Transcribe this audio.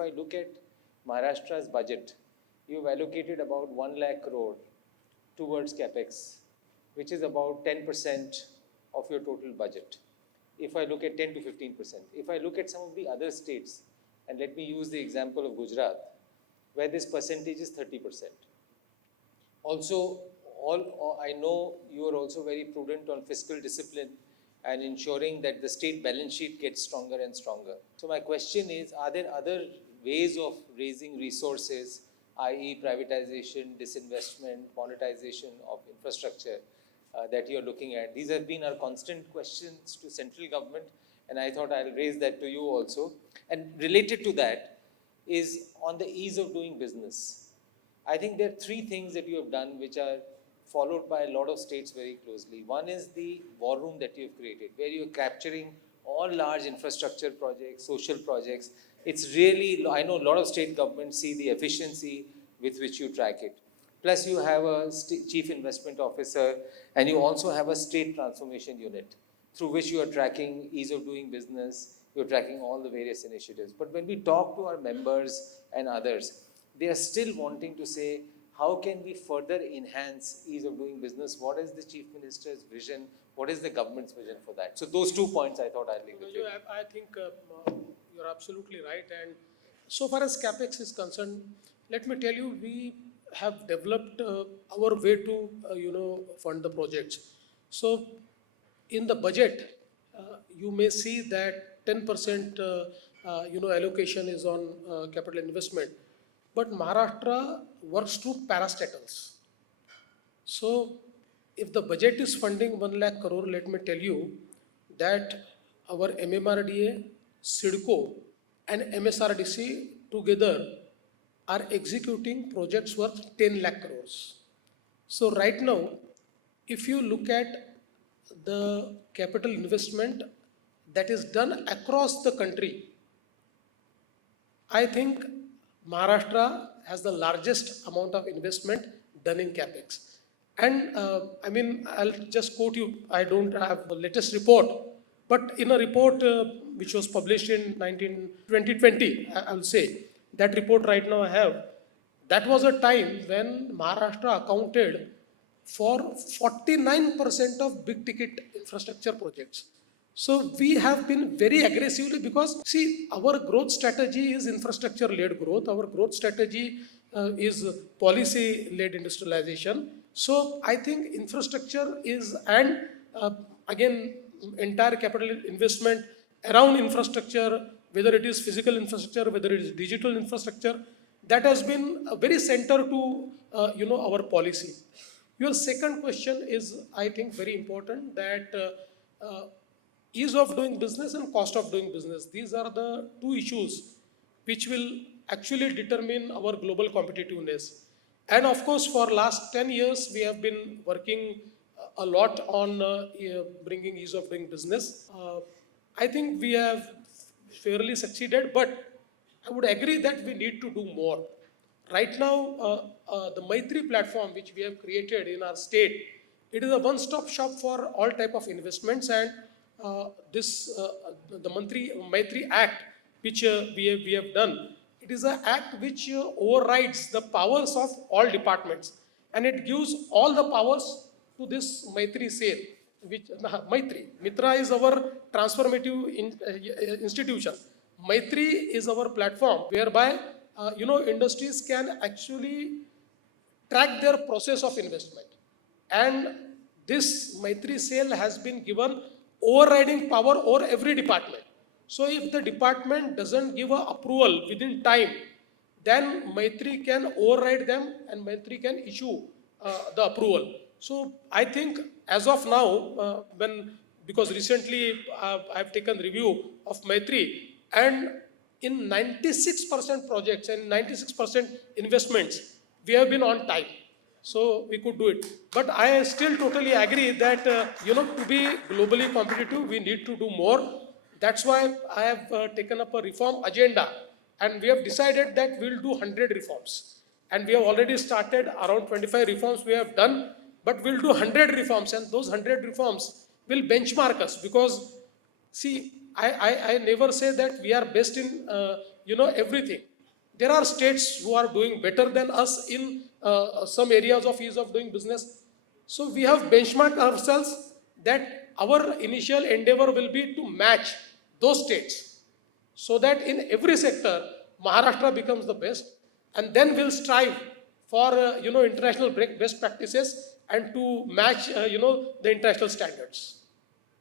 I look at Maharashtra's budget, you've allocated about 1 lakh crore towards Capex, which is about 10% of your total budget. If I look at 10 to 15%. If I look at some of the other states, and let me use the example of Gujarat, where this percentage is 30%. Also, I know you are also very prudent on fiscal discipline and ensuring that the state balance sheet gets stronger and stronger. So my question is, are there other ways of raising resources, i.e. privatization, disinvestment, monetization of infrastructure that you're looking at? These have been our constant questions to central government, and I thought I'll raise that to you also. And related to that is on the ease of doing business. I think there are three things that you have done which are followed by a lot of states very closely. One is the war room that you've created, where you're capturing all large infrastructure projects, social projects. It's really, I know a lot of state governments see the efficiency with which you track it. Plus you have a chief investment officer, and you also have a state transformation unit through which you are tracking ease of doing business, you're tracking all the various initiatives. But when we talk to our members and others, they are still wanting to say, how can we further enhance ease of doing business? What is the Chief Minister's vision? What is the government's vision for that? So those 2 points I thought I'll leave with you. I think you're absolutely right. And so far as Capex is concerned, let me tell you, we have developed our way to fund the projects. So in the budget, you may see that 10% allocation is on capital investment. But Maharashtra works through parastatals. So if the budget is funding 1 lakh crore, let me tell you that our MMRDA, CIDCO and MSRDC together are executing projects worth 10 lakh crores. So right now, if you look at the capital investment that is done across the country, I think Maharashtra has the largest amount of investment done in Capex. And I'll just quote you, I don't have the latest report, but in a report which was published in 2020, I will say, that report right now I have, that was a time when Maharashtra accounted for 49% of big ticket infrastructure projects. So we have been very aggressively, because see, our growth strategy is infrastructure-led growth. Our growth strategy is policy-led industrialization. So I think infrastructure is, and again, entire capital investment around infrastructure, whether it is physical infrastructure, whether it is digital infrastructure, that has been very center to our policy. Your second question is, I think, very important, that ease of doing business and cost of doing business. These are the two issues which will actually determine our global competitiveness. And of course, for last 10 years, we have been working a lot on bringing ease of doing business. I think we have fairly succeeded, but I would agree that we need to do more. Right now, the Maitri platform which we have created in our state, it is a one-stop shop for all type of investments, and the Maitri Act which we have done, it is an act which overrides the powers of all departments, and it gives all the powers to this Maitri sale. Mitra is our transformative institution. Maitri is our platform whereby industries can actually track their process of investment, and this Maitri sale has been given overriding power over every department. So if the department doesn't give an approval within time, then Maitri can override them and Maitri can issue the approval. So I think as of now, because recently I've taken review of Maitri, and in 96% projects and 96% investments, we have been on time. So we could do it. But I still totally agree that, to be globally competitive, we need to do more. That's why I have taken up a reform agenda, and we have decided that we'll do 100 reforms. And we have already started around 25 reforms we have done, but we'll do 100 reforms, and those 100 reforms will benchmark us, because see, I never say that we are best in, everything. There are states who are doing better than us in some areas of ease of doing business. So we have benchmarked ourselves that our initial endeavor will be to match those states, so that in every sector, Maharashtra becomes the best, and then we'll strive for international best practices and to match the international standards.